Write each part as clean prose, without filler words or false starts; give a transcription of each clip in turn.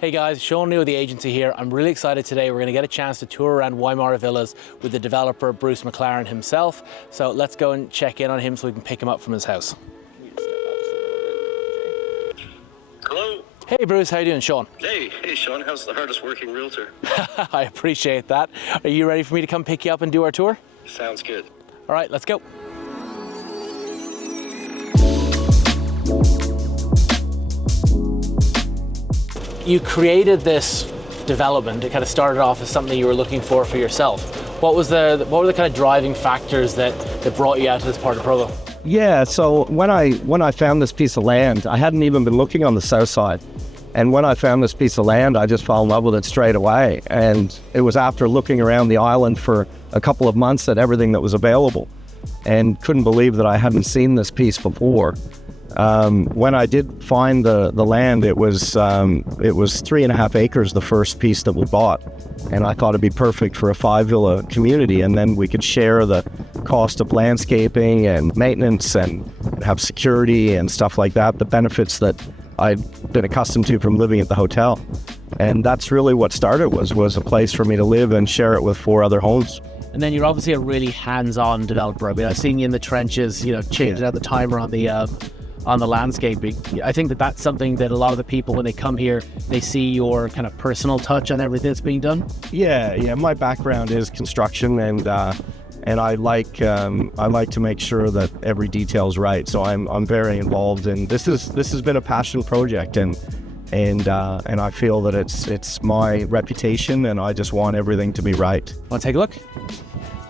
Hey guys, Sean New of the agency here. I'm really excited today. We're going to get a chance to tour around Wymara Villas with the developer Bruce Maclaren himself. So let's go and check in on him so we can pick him up from his house. Hello. Hey Bruce, how you doing? Sean. Hey Sean, how's the hardest working realtor? I appreciate that. Are you ready for me to come pick you up and do our tour? Sounds good. All right, let's go. You created this development. It kind of started off as something you were looking for yourself. What were the kind of driving factors that brought you out to this part of Provo? Yeah, so when I found this piece of land, I hadn't even been looking on the south side. And when I found this piece of land, I just fell in love with it straight away. And it was after looking around the island for a couple of months at everything that was available, and couldn't believe that I hadn't seen this piece before. When I did find the land, it was 3.5 acres, the first piece that we bought. And I thought it'd be perfect for a 5-villa community. And then we could share the cost of landscaping and maintenance and have security and stuff like that, the benefits that I'd been accustomed to from living at the hotel. And that's really what started, was a place for me to live and share it with 4 other homes. And then you're obviously a really hands-on developer. I mean, I've seen you in the trenches, changing out the timer on the landscaping. I think that's something that a lot of the people, when they come here, they see your kind of personal touch on everything that's being done. Yeah. My background is construction, and I like to make sure that every detail is right. So I'm very involved, and this has been a passion project, and I feel that it's my reputation, and I just want everything to be right. Want to take a look?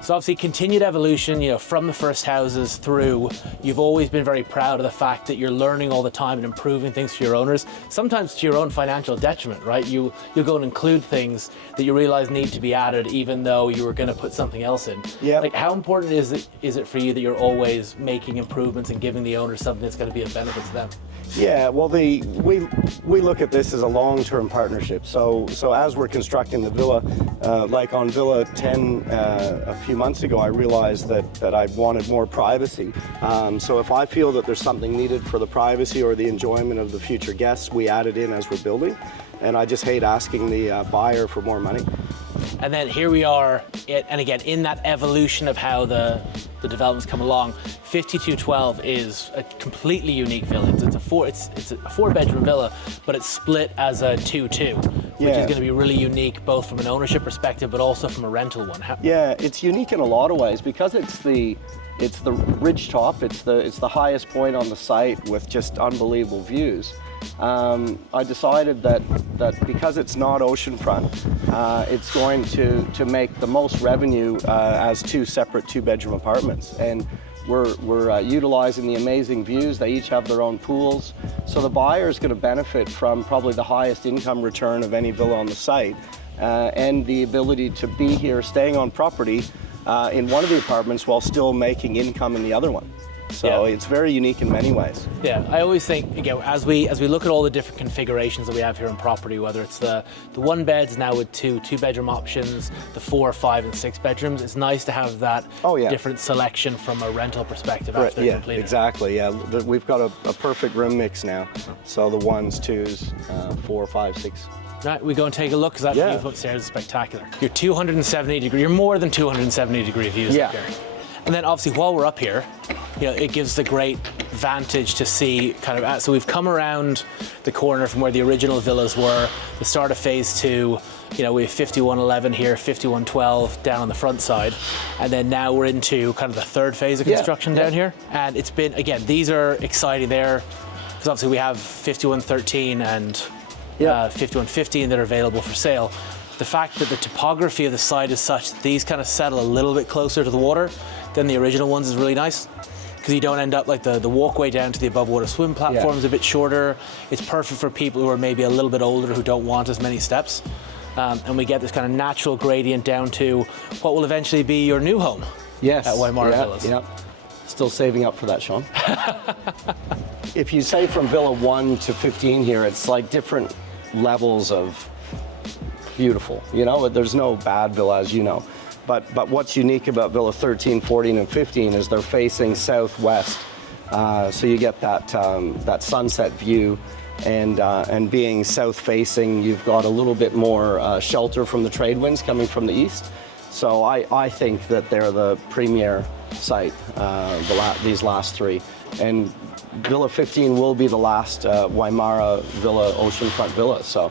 So obviously continued evolution, from the first houses through, you've always been very proud of the fact that you're learning all the time and improving things for your owners, sometimes to your own financial detriment, right? You'll go and include things that you realize need to be added even though you were going to put something else in. Yeah. Like, how important is it for you that you're always making improvements and giving the owners something that's going to be of benefit to them? Yeah, well, we look at this as a long-term partnership. So as we're constructing the villa, like on Villa 10 a few months ago, I realized that I wanted more privacy. So if I feel that there's something needed for the privacy or the enjoyment of the future guests, we add it in as we're building. And I just hate asking the buyer for more money. And then here we are, and again, in that evolution of how the developments come along, 5212 is a completely unique villa. It's a 4-bedroom villa, but it's split as a 2-2, which is going to be really unique, both from an ownership perspective, but also from a rental one. Yeah, it's unique in a lot of ways because it's the ridge top. It's the highest point on the site with just unbelievable views. I decided that because it's not oceanfront, it's going to make the most revenue as 2 separate 2-bedroom apartments. And we're utilizing the amazing views. They each have their own pools. So the buyer is going to benefit from probably the highest income return of any villa on the site, and the ability to be here, staying on property in one of the apartments while still making income in the other one. So It's very unique in many ways. Yeah, I always think, again, as we look at all the different configurations that we have here in property, whether it's the 1-beds now with 2-bedroom options, the 4, 5, and 6 bedrooms, it's nice to have that different selection from a rental perspective after they're completed. Exactly. Yeah, we've got a perfect room mix now. So the 1s, 2s, 4, 5, 6. Right, we go and take a look, because that view upstairs is spectacular. You're more than 270 degree views up here. And then obviously while we're up here, it gives a great vantage to see so we've come around the corner from where the original villas were, the start of phase 2, we have 5111 here, 5112 down on the front side. And then now we're into kind of the 3rd phase of construction down here. And it's been, again, these are exciting there, because obviously we have 5113 and 5115 that are available for sale. The fact that the topography of the site is such that these kind of settle a little bit closer to the water than the original ones is really nice, because you don't end up like the walkway down to the above water swim platform is a bit shorter. It's perfect for people who are maybe a little bit older who don't want as many steps. And we get this kind of natural gradient down to what will eventually be your new home at Wymara Villas. Yeah. Still saving up for that, Sean. If you say from Villa 1 to 15 here, it's like different levels of beautiful. There's no bad villa, as you know. But what's unique about Villa 13, 14, and 15 is they're facing southwest. So you get that sunset view, and being south facing, you've got a little bit more shelter from the trade winds coming from the east. So I think that they're the premier site, these last three. And Villa 15 will be the last Wymara Villa oceanfront villa. So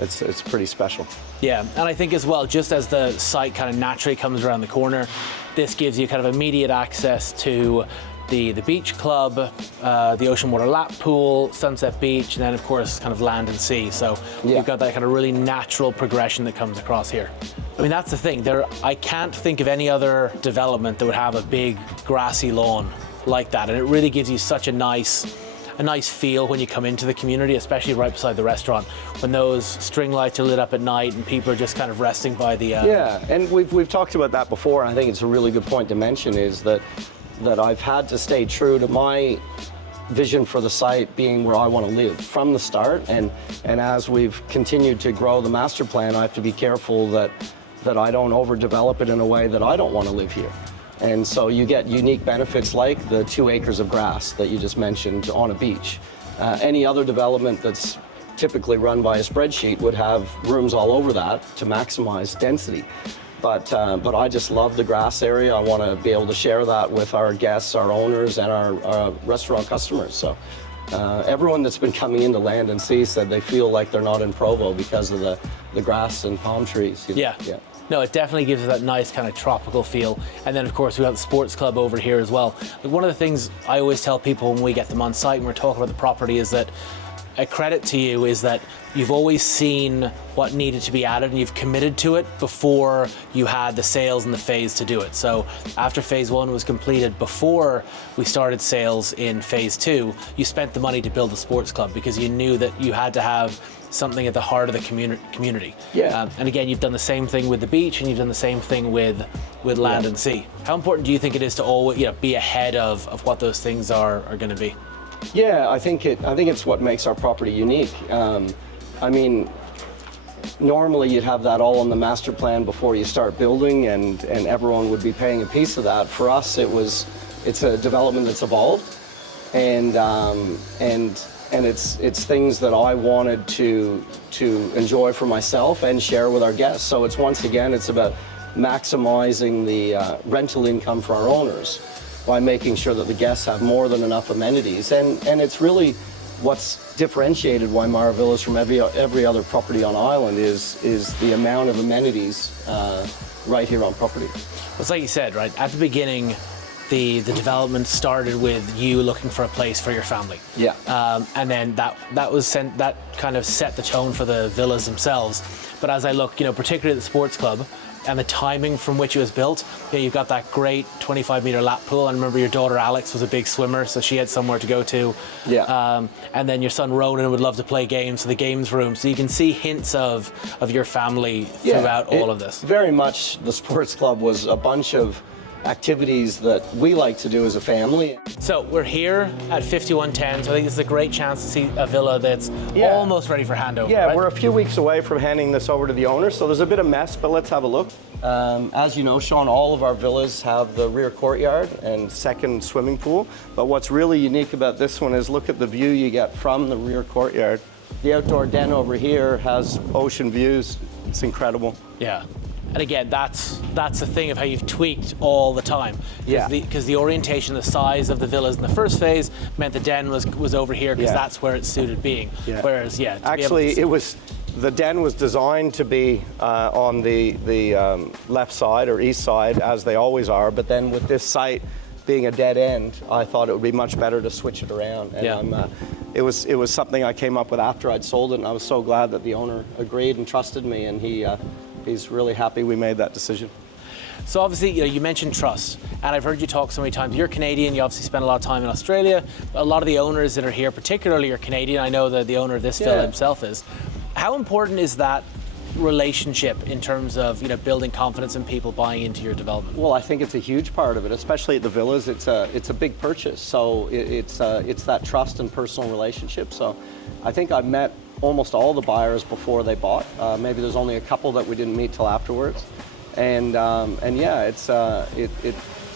it's pretty special. Yeah, and I think as well, just as the site kind of naturally comes around the corner, this gives you kind of immediate access to the beach club, the ocean water lap pool, Sunset Beach, and then of course kind of land and sea. So you've got that kind of really natural progression that comes across here. I mean, that's the thing. I can't think of any other development that would have a big grassy lawn like that, and it really gives you such a nice feel when you come into the community, especially right beside the restaurant, when those string lights are lit up at night and people are just kind of resting by the... Yeah, and we've talked about that before, and I think it's a really good point to mention is that I've had to stay true to my vision for the site being where I want to live from the start, and as we've continued to grow the master plan, I have to be careful that I don't overdevelop it in a way that I don't want to live here. And so you get unique benefits like the 2 acres of grass that you just mentioned on a beach. Any other development that's typically run by a spreadsheet would have rooms all over that to maximize density. But I just love the grass area. I want to be able to share that with our guests, our owners, and our restaurant customers. So everyone that's been coming into Land and Sea said they feel like they're not in Provo because of the grass and palm trees. Yeah. No, it definitely gives it that nice kind of tropical feel. And then, of course, we got the sports club over here as well. Like, one of the things I always tell people when we get them on site and we're talking about the property is that a credit to you is that you've always seen what needed to be added and you've committed to it before you had the sales and the phase to do it. So after phase 1 was completed, before we started sales in phase 2, you spent the money to build the sports club because you knew that you had to have something at the heart of the community. Yeah. And again, you've done the same thing with the beach and you've done the same thing with land and sea. How important do you think it is to always be ahead of what those things are going to be? Yeah, I think it's what makes our property unique. I mean, normally you'd have that all on the master plan before you start building, and everyone would be paying a piece of that. For us, it's a development that's evolved, and it's things that I wanted to enjoy for myself and share with our guests. So it's about maximizing the rental income for our owners by making sure that the guests have more than enough amenities. And it's really what's differentiated Wymara Villas from every other property on island is the amount of amenities right here on property. It's like you said, right? At the beginning, the development started with you looking for a place for your family. Yeah. And then that kind of set the tone for the villas themselves. But as I look, particularly at the sports club, and the timing from which it was built, you've got that great 25-meter lap pool. And remember, your daughter Alex was a big swimmer, so she had somewhere to go to. Yeah. And then your son Ronan would love to play games, so the games room. So you can see hints of your family throughout all of this. Very much, the sports club was a bunch of activities that we like to do as a family. So we're here at 5110, so I think this is a great chance to see a villa that's almost ready for handover. Yeah, right? We're a few weeks away from handing this over to the owner, so there's a bit of mess, but let's have a look. As you know, Sean, all of our villas have the rear courtyard and second swimming pool, but what's really unique about this one is look at the view you get from the rear courtyard. The outdoor den over here has ocean views. It's incredible. Yeah. And again, that's the thing of how you've tweaked all the time. Because the orientation, the size of the villas in the first phase meant the den was over here because that's where it suited being. Yeah. Whereas, actually, the den was designed to be on the left side or east side, as they always are. But then with this site being a dead end, I thought it would be much better to switch it around. And it was something I came up with after I'd sold it, and I was so glad that the owner agreed and trusted me, and he's really happy we made that decision. So obviously, you mentioned trust, and I've heard you talk so many times. You're Canadian, you obviously spend a lot of time in Australia. A lot of the owners that are here, particularly, are Canadian. I know that the owner of this villa himself is. How important is that relationship in terms of building confidence in people buying into your development? Well, I think it's a huge part of it, especially at the villas. It's a big purchase, so it's that trust and personal relationship. So I think I've met almost all the buyers before they bought. Maybe there's only a couple that we didn't meet till afterwards. And yeah,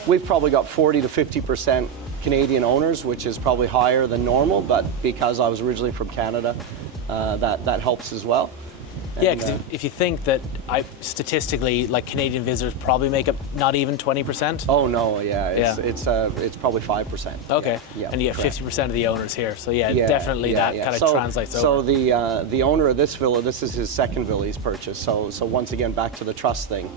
we've probably got 40 to 50% Canadian owners, which is probably higher than normal, but because I was originally from Canada, that helps as well. Yeah, because if you think that statistically, like Canadian visitors probably make up not even 20%. Oh no, it's probably 5%. Okay, yeah, and you get 50% of the owners here, so definitely that kind of so, translates over. So the owner of this villa, this is his second villa he's purchased. So once again, back to the trust thing.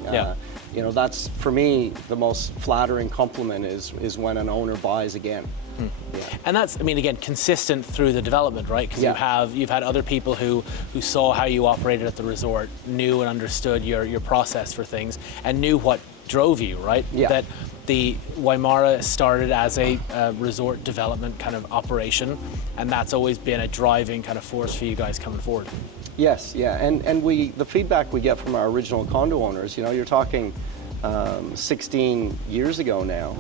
You know, that's for me the most flattering compliment is when an owner buys again. Yeah. And that's, I mean, again, consistent through the development, right? Because you've had other people who saw how you operated at the resort, knew and understood your process for things, and knew what drove you, right? Yeah. That the Wymara started as a resort development kind of operation, and that's always been a driving kind of force for you guys coming forward. Yes, yeah, and the feedback we get from our original condo owners, you know, you're talking 16 years ago now.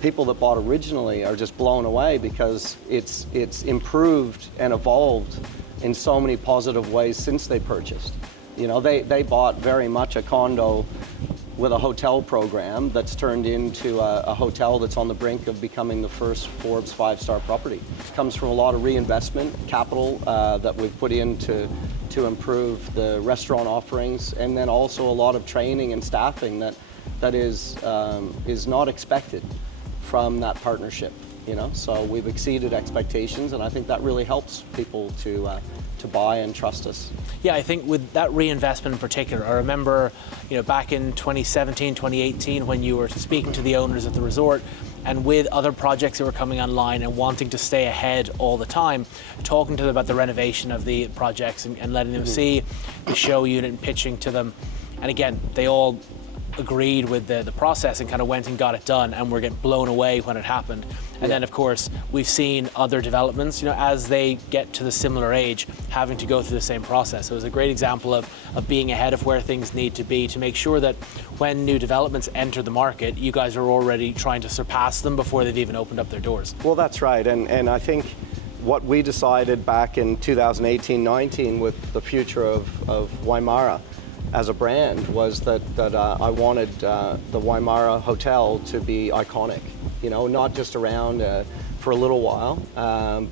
People that bought originally are just blown away because it's improved and evolved in so many positive ways since they purchased. You know, they bought very much a condo with a hotel program that's turned into a hotel that's on the brink of becoming the first Forbes 5-star property. It comes from a lot of reinvestment capital that we've put in to improve the restaurant offerings, and then also a lot of training and staffing that is not expected from that partnership, you know. So we've exceeded expectations, and I think that really helps people to buy and trust us. Yeah, I think with that reinvestment in particular, I remember, you know, back in 2017, 2018, when you were speaking to the owners at the resort, and with other projects that were coming online and wanting to stay ahead all the time, talking to them about the renovation of the projects and letting them see the show unit and pitching to them. And again, they all agreed with the process and kind of went and got it done, and were getting blown away when it happened. And then of course we've seen other developments, you know, as they get to the similar age, having to go through the same process. So it was a great example of being ahead of where things need to be to make sure that when new developments enter the market, you guys are already trying to surpass them before they've even opened up their doors. Well, that's right, and I think what we decided back in 2018-19 with the future of Wymara as a brand was that I wanted the Wymara Hotel to be iconic, you know, not just around for a little while,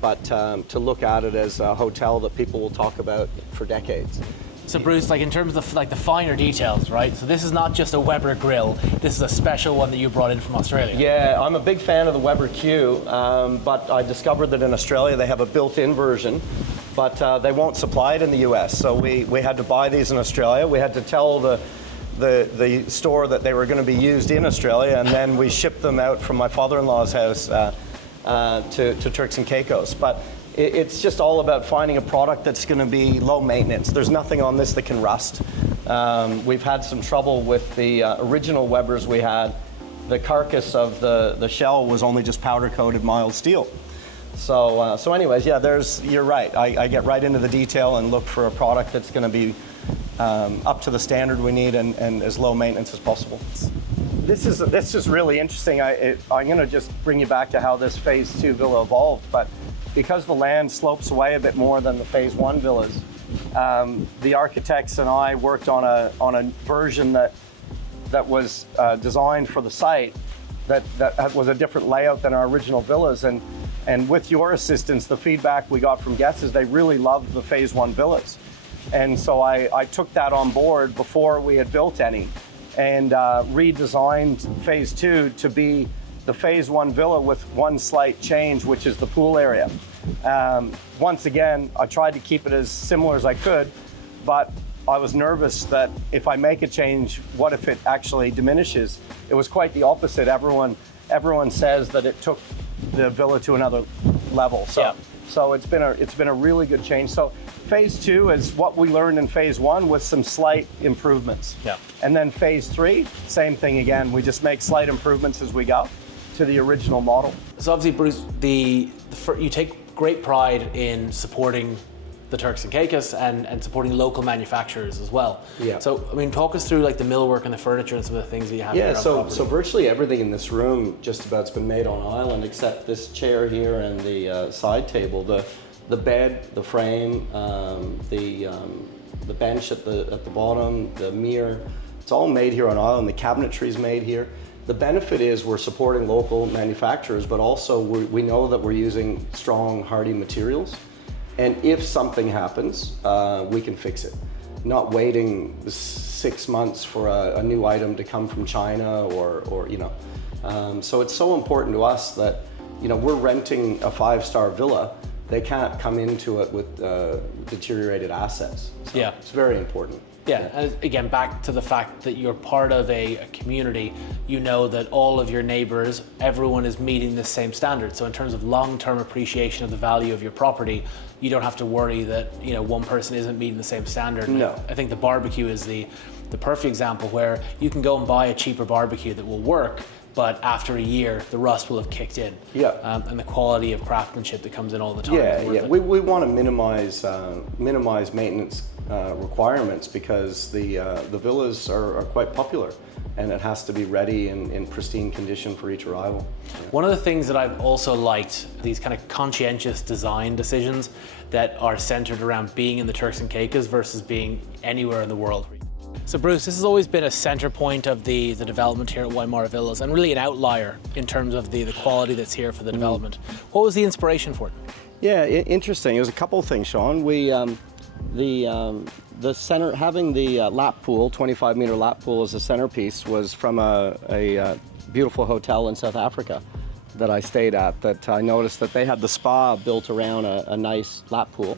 but to look at it as a hotel that people will talk about for decades. So Bruce, like in terms of the finer details, right? So this is not just a Weber grill. This is a special one that you brought in from Australia. Yeah, I'm a big fan of the Weber Q, but I discovered that in Australia they have a built-in version, but they won't supply it in the US. So we had to buy these in Australia. We had to tell the store that they were going to be used in Australia, and then we shipped them out from my father-in-law's house to Turks Caicos. But it's just all about finding a product that's going to be low maintenance. There's nothing on this that can rust. We've had some trouble with the original Webers we had. The carcass of the shell was only just powder coated mild steel. So anyways, yeah, you're right. I get right into the detail and look for a product that's going to be up to the standard we need and as low maintenance as possible. This is really interesting. I'm going to just bring you back to how this Phase 2 villa evolved, but because the land slopes away a bit more than the Phase 1 villas, the architects and I worked on a version that was designed for the site that was a different layout than our original villas, and with your assistance, the feedback we got from guests is they really loved the Phase 1 villas. And so I took that on board before we had built any, and redesigned Phase 2 to be the Phase 1 villa with one slight change, which is the pool area. Once again, I tried to keep it as similar as I could, but I was nervous that if I make a change, what if it actually diminishes? It was quite the opposite. Everyone says that it took the villa to another level. So it's been a really good change. So Phase 2 is what we learned in Phase 1 with some slight improvements. Yeah. And then Phase 3, same thing again. We just make slight improvements as we go to the original model. So obviously, Bruce, you take great pride in supporting the Turks and Caicos and supporting local manufacturers as well. Yeah. So I mean, talk us through like the millwork and the furniture and some of the things that you have here on property. So virtually everything in this room just about's been made on island, except this chair here and the side table. The bed, the frame, the bench at the bottom, the mirror, it's all made here on island. The cabinetry is made here. the benefit is we're supporting local manufacturers, but also we know that we're using strong, hardy materials. And if something happens, we can fix it. Not waiting 6 months for a new item to come from China or you know. So it's so important to us that, you know, we're renting a 5-star villa. They can't come into it with deteriorated assets. So yeah. It's very important. Yeah, and again, back to the fact that you're part of a community, you know that all of your neighbors, everyone is meeting the same standard. So in terms of long-term appreciation of the value of your property, you don't have to worry that, you know, one person isn't meeting the same standard. No. I think the barbecue is the perfect example where you can go and buy a cheaper barbecue that will work, but after a year, the rust will have kicked in. Yeah. And the quality of craftsmanship that comes in all the time. Yeah. We want to minimize maintenance requirements because the villas are quite popular, and it has to be ready in pristine condition for each arrival. One of the things that I've also liked, these kind of conscientious design decisions that are centered around being in the Turks and Caicos versus being anywhere in the world. So Bruce, this has always been a center point of the development here at Wymara Villas, and really an outlier in terms of the quality that's here for the development. What was the inspiration for it? Yeah, interesting. There's a couple of things, Sean. We the center, having the lap pool, 25-meter lap pool as a centerpiece, was from a beautiful hotel in South Africa that I stayed at. That I noticed that they had the spa built around a nice lap pool,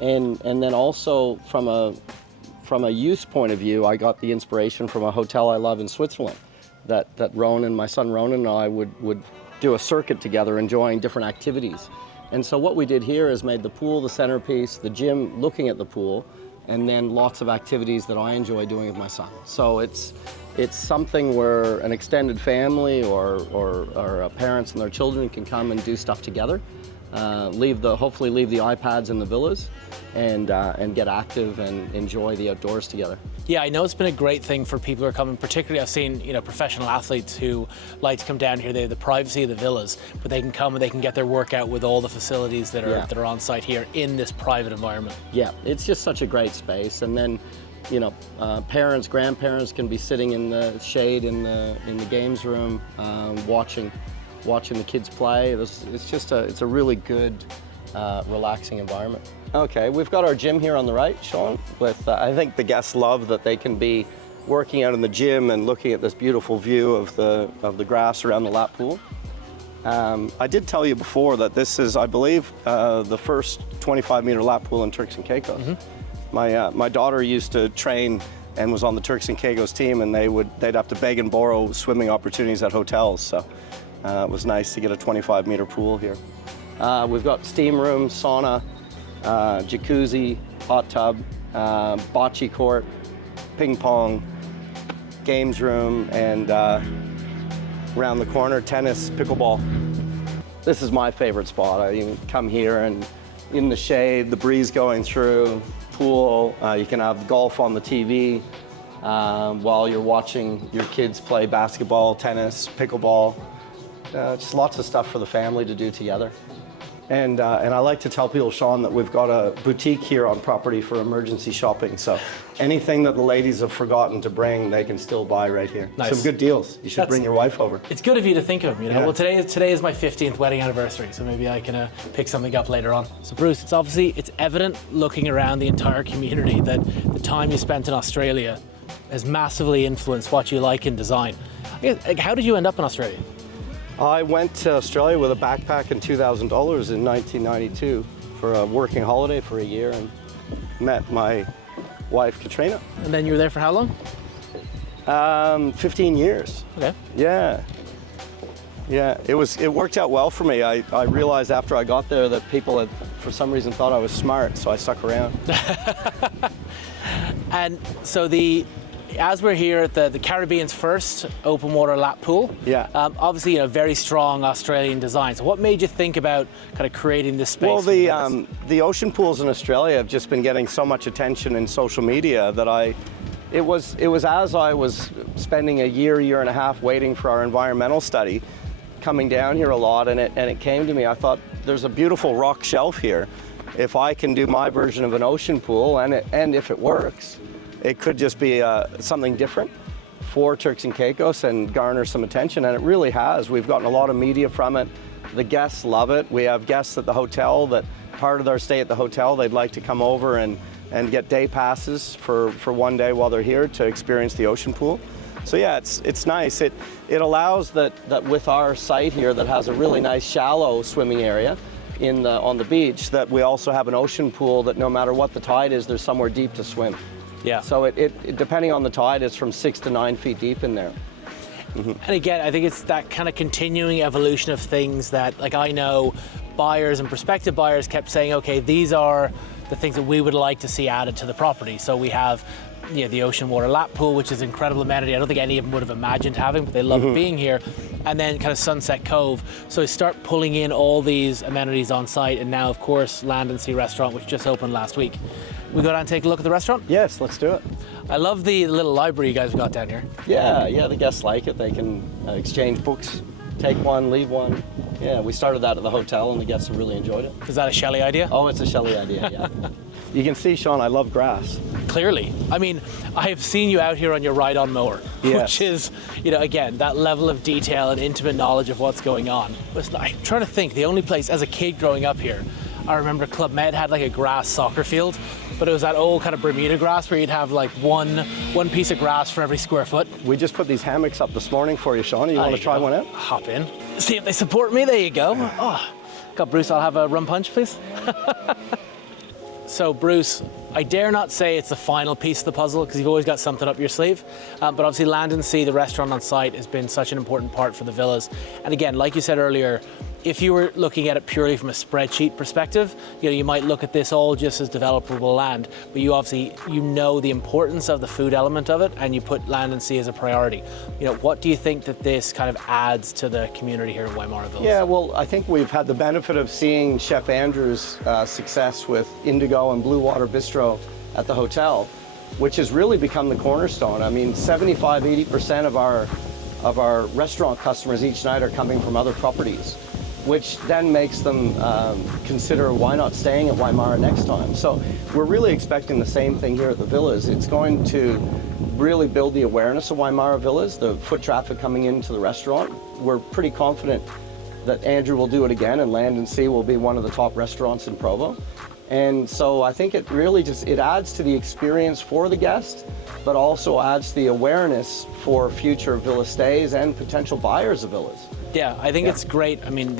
and then also from a use point of view, I got the inspiration from a hotel I love in Switzerland. That Ronan, my son Ronan, and I would do a circuit together, enjoying different activities. And so what we did here is made the pool the centerpiece, the gym looking at the pool, and then lots of activities that I enjoy doing with my son. So it's something where an extended family or parents and their children can come and do stuff together. Hopefully leave the iPads in the villas and get active and enjoy the outdoors together. Yeah, I know it's been a great thing for people who are coming. Particularly, I've seen, you know, professional athletes who like to come down here. They have the privacy of the villas, but they can come and they can get their workout with all the facilities that are on site here in this private environment. Yeah, it's just such a great space. And then, you know, parents, grandparents can be sitting in the shade in the games room, watching the kids play. It's a really good, relaxing environment. Okay, we've got our gym here on the right, Sean. With I think the guests love that they can be working out in the gym and looking at this beautiful view of the grass around the lap pool. I did tell you before that this is, I believe, the first 25-meter lap pool in Turks and Caicos. Mm-hmm. My daughter used to train and was on the Turks and Caicos team, and they'd have to beg and borrow swimming opportunities at hotels. So it was nice to get a 25-meter pool here. We've got steam room, sauna, jacuzzi, hot tub, bocce court, ping pong, games room, and around the corner, tennis, pickleball. This is my favorite spot. I can come here and in the shade, the breeze going through, pool. You can have golf on the TV while you're watching your kids play basketball, tennis, pickleball. Just lots of stuff for the family to do together. And I like to tell people, Sean, that we've got a boutique here on property for emergency shopping. So anything that the ladies have forgotten to bring, they can still buy right here. Nice. Some good deals. You should bring your wife over. It's good of you to think of them, you know. Yeah. Well, today is my 15th wedding anniversary, so maybe I can pick something up later on. So Bruce, it's evident looking around the entire community that the time you spent in Australia has massively influenced what you like in design. How did you end up in Australia? I went to Australia with a backpack and $2,000 in 1992 for a working holiday for a year, and met my wife, Katrina. And then you were there for how long? 15 years. Okay. Yeah. It worked out well for me. I realized after I got there that people had, for some reason, thought I was smart, so I stuck around. And so as we're here at the Caribbean's first open water lap pool, obviously, you know, very strong Australian design. So what made you think about kind of creating this space? Well, the ocean pools in Australia have just been getting so much attention in social media that it was as I was spending a year and a half waiting for our environmental study, coming down here a lot, and it came to me. I thought, there's a beautiful rock shelf here. If I can do my version of an ocean pool, and if it works, it could just be something different for Turks and Caicos and garner some attention, and it really has. We've gotten a lot of media from it. The guests love it. We have guests at the hotel that part of their stay at the hotel, they'd like to come over and get day passes for one day while they're here to experience the ocean pool. So yeah, it's nice. It allows that with our site here that has a really nice shallow swimming area on the beach, that we also have an ocean pool that no matter what the tide is, there's somewhere deep to swim. Yeah. So it depending on the tide, it's from 6 to 9 feet deep in there. And again, I think it's that kind of continuing evolution of things that, like, I know buyers and prospective buyers kept saying, okay, these are the things that we would like to see added to the property. So we have, you know, the ocean water lap pool, which is an incredible amenity. I don't think any of them would have imagined having, but they love it being here. And then kind of Sunset Cove. So we start pulling in all these amenities on site, and now, of course, Land and Sea Restaurant, which just opened last week. We go down and take a look at the restaurant? Yes, let's do it. I love the little library you guys have got down here. Yeah, the guests like it. They can exchange books, take one, leave one. Yeah, we started that at the hotel and the guests have really enjoyed it. Is that a Shelley idea? Oh, it's a Shelley idea, yeah. You can see, Sean, I love grass. Clearly. I mean, I have seen you out here on your ride-on mower, yes. which is, you know, again, that level of detail and intimate knowledge of what's going on. Listen, I'm trying to think, the only place, as a kid growing up here, I remember Club Med had like a grass soccer field, but it was that old kind of Bermuda grass where you'd have like one piece of grass for every square foot. We just put these hammocks up this morning for you, Sean. You want to try one out? Hop in. See if they support me. There you go. Oh, God, Bruce, I'll have a rum punch, please. So, Bruce, I dare not say it's the final piece of the puzzle because you've always got something up your sleeve. But obviously, Land and Sea, the restaurant on site, has been such an important part for the villas. And again, like you said earlier, if you were looking at it purely from a spreadsheet perspective, you know, you might look at this all just as developable land, but you obviously, you know the importance of the food element of it, and you put Land and Sea as a priority. You know, what do you think that this kind of adds to the community here in Wymara Villas? Yeah, well, I think we've had the benefit of seeing Chef Andrew's success with Indigo and Blue Water Bistro at the hotel, which has really become the cornerstone. I mean, 75–80% of our restaurant customers each night are coming from other properties, which then makes them consider why not staying at Wymara next time. So we're really expecting the same thing here at the villas. It's going to really build the awareness of Wymara Villas, the foot traffic coming into the restaurant. We're pretty confident that Andrew will do it again, and Land and Sea will be one of the top restaurants in Provo. And so I think it really it adds to the experience for the guest, but also adds to the awareness for future villa stays and potential buyers of villas. Yeah, I think it's great. I mean,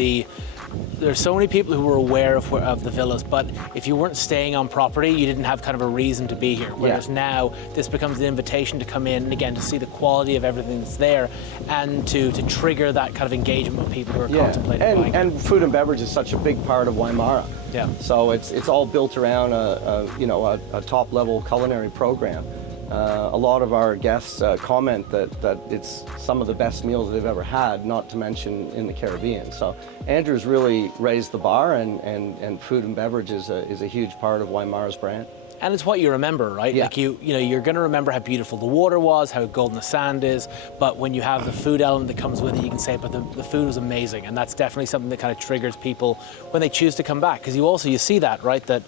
there's so many people who were aware of the villas, but if you weren't staying on property, you didn't have kind of a reason to be here. Whereas now, this becomes an invitation to come in and again to see the quality of everything that's there, and to trigger that kind of engagement with people who are contemplating buying. And food and beverage is such a big part of Wymara. Yeah. So it's all built around a top level culinary program. A lot of our guests comment that it's some of the best meals they've ever had, not to mention in the Caribbean. So Andrew's really raised the bar, and food and beverage is a huge part of Wymara's brand. And it's what you remember, right? Yeah. Like you're going to remember how beautiful the water was, how golden the sand is, but when you have the food element that comes with it, you can say, but the food was amazing. And that's definitely something that kind of triggers people when they choose to come back. Because you see that, right? That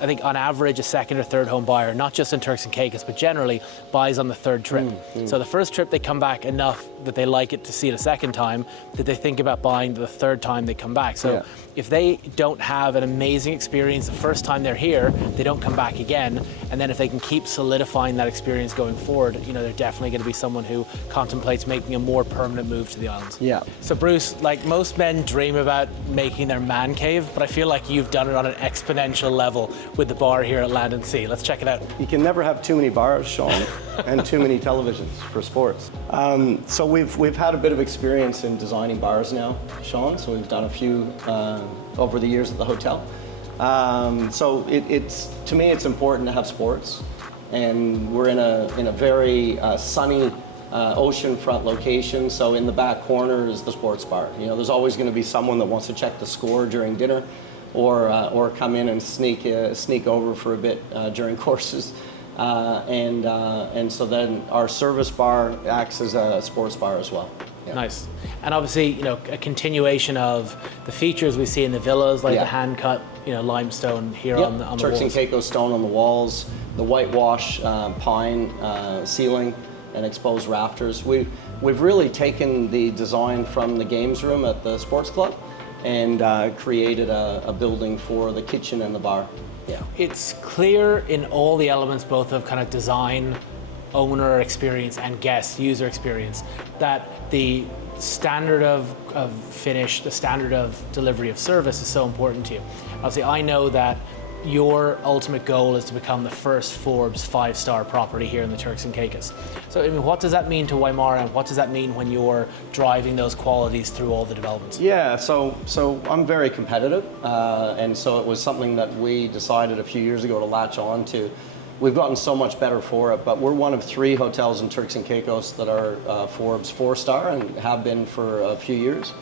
I think on average a second or third home buyer, not just in Turks and Caicos, but generally buys on the third trip. So the first trip they come back enough that they like it to see it a second time, that they think about buying the third time they come back. So if they don't have an amazing experience the first time they're here, they don't come back again. And then if they can keep solidifying that experience going forward, you know, they're definitely going to be someone who contemplates making a more permanent move to the islands. Yeah. So Bruce, like most men dream about making their man cave, but I feel like you've done it on an exponential level with the bar here at Land and Sea. Let's check it out. You can never have too many bars, Sean, and too many televisions for sports. So we've had a bit of experience in designing bars now, Sean. So we've done a few over the years at the hotel. So it's to me it's important to have sports, and we're in a very sunny oceanfront location. So in the back corner is the sports bar. You know, there's always going to be someone that wants to check the score during dinner, or come in and sneak over for a bit during courses. And so then our service bar acts as a sports bar as well. Yeah. Nice. And obviously, you know, a continuation of the features we see in the villas, like the hand-cut, you know, limestone here on the Turks walls. and Caicos stone on the walls, the whitewash pine ceiling, and exposed rafters. We've really taken the design from the games room at the sports club and created a building for the kitchen and the bar. Yeah. It's clear in all the elements, both of kind of design, owner experience, and guest user experience, that the standard of finish, the standard of delivery of service is so important to you. Obviously, I know that your ultimate goal is to become the first Forbes 5-star property here in the Turks and Caicos. So, I mean, what does that mean to Wymara, and what does that mean when you're driving those qualities through all the developments? Yeah, so I'm very competitive, and so it was something that we decided a few years ago to latch on to. We've gotten so much better for it, but we're one of 3 hotels in Turks and Caicos that are Forbes 4-star and have been for a few years.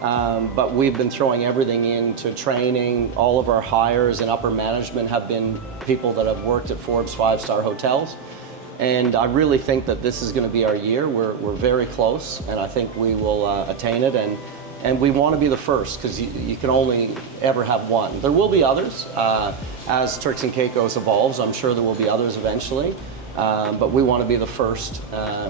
But we've been throwing everything into training. All of our hires and upper management have been people that have worked at Forbes 5-star hotels. And I really think that this is going to be our year. We're very close, and I think we will attain it. And we want to be the first, because you can only ever have one. There will be others. As Turks and Caicos evolves, I'm sure there will be others eventually. But we want to be the first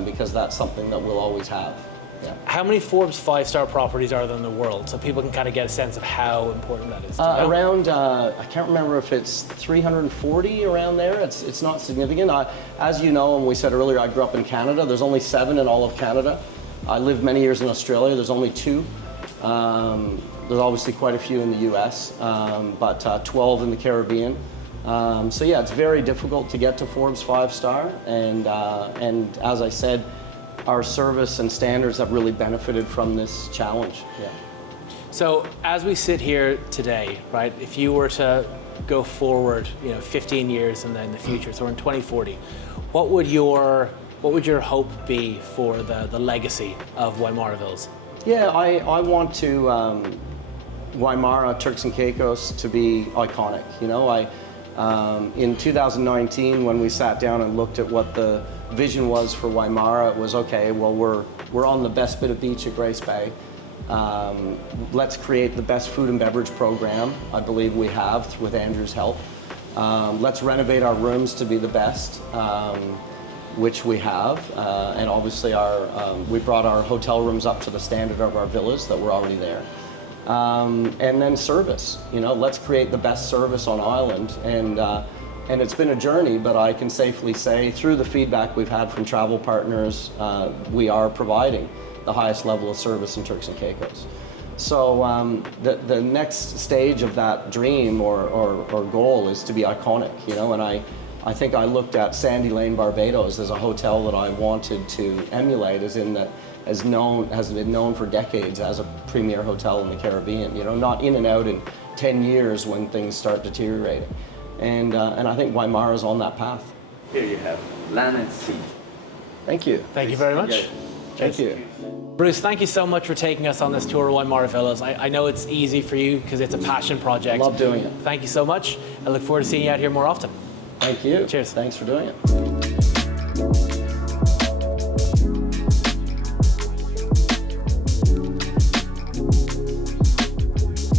because that's something that we'll always have. Yeah. How many Forbes 5-star properties are there in the world, so people can kind of get a sense of how important that is? Around, I can't remember if it's 340 around there. It's not significant. As you know, and we said earlier, I grew up in Canada. There's only 7 in all of Canada. I lived many years in Australia. There's only 2. There's obviously quite a few in the US, but 12 in the Caribbean. So yeah, it's very difficult to get to Forbes 5-star, and as I said, our service and standards have really benefited from this challenge. Yeah. So as we sit here today, right, if you were to go forward, 15 years and then the future, so we're in 2040, what would your hope be for the legacy of Wymara Villas? Yeah, I want to Wymara, Turks and Caicos to be iconic. In 2019, when we sat down and looked at what the vision was for Wymara, it was okay. Well, we're on the best bit of beach at Grace Bay. Let's create the best food and beverage program. I believe we have with Andrew's help. Let's renovate our rooms to be the best, which we have, and obviously we brought our hotel rooms up to the standard of our villas that were already there. And then service, let's create the best service on island, and it's been a journey, but I can safely say through the feedback we've had from travel partners, we are providing the highest level of service in Turks and Caicos. So the next stage of that dream or goal is to be iconic, and I think I looked at Sandy Lane, Barbados as a hotel that I wanted to emulate, as in that has been known for decades as a premier hotel in the Caribbean, not in and out in 10 years when things start deteriorating. And I think Wymara is on that path. Here you have land and sea. Thank you. Thank you very much. Thank you. Bruce, thank you so much for taking us on this tour of Wymara Villas. I know it's easy for you because it's a passion project. Love doing it. Thank you so much. I look forward to seeing you out here more often. Thank you. Cheers. Thanks for doing it.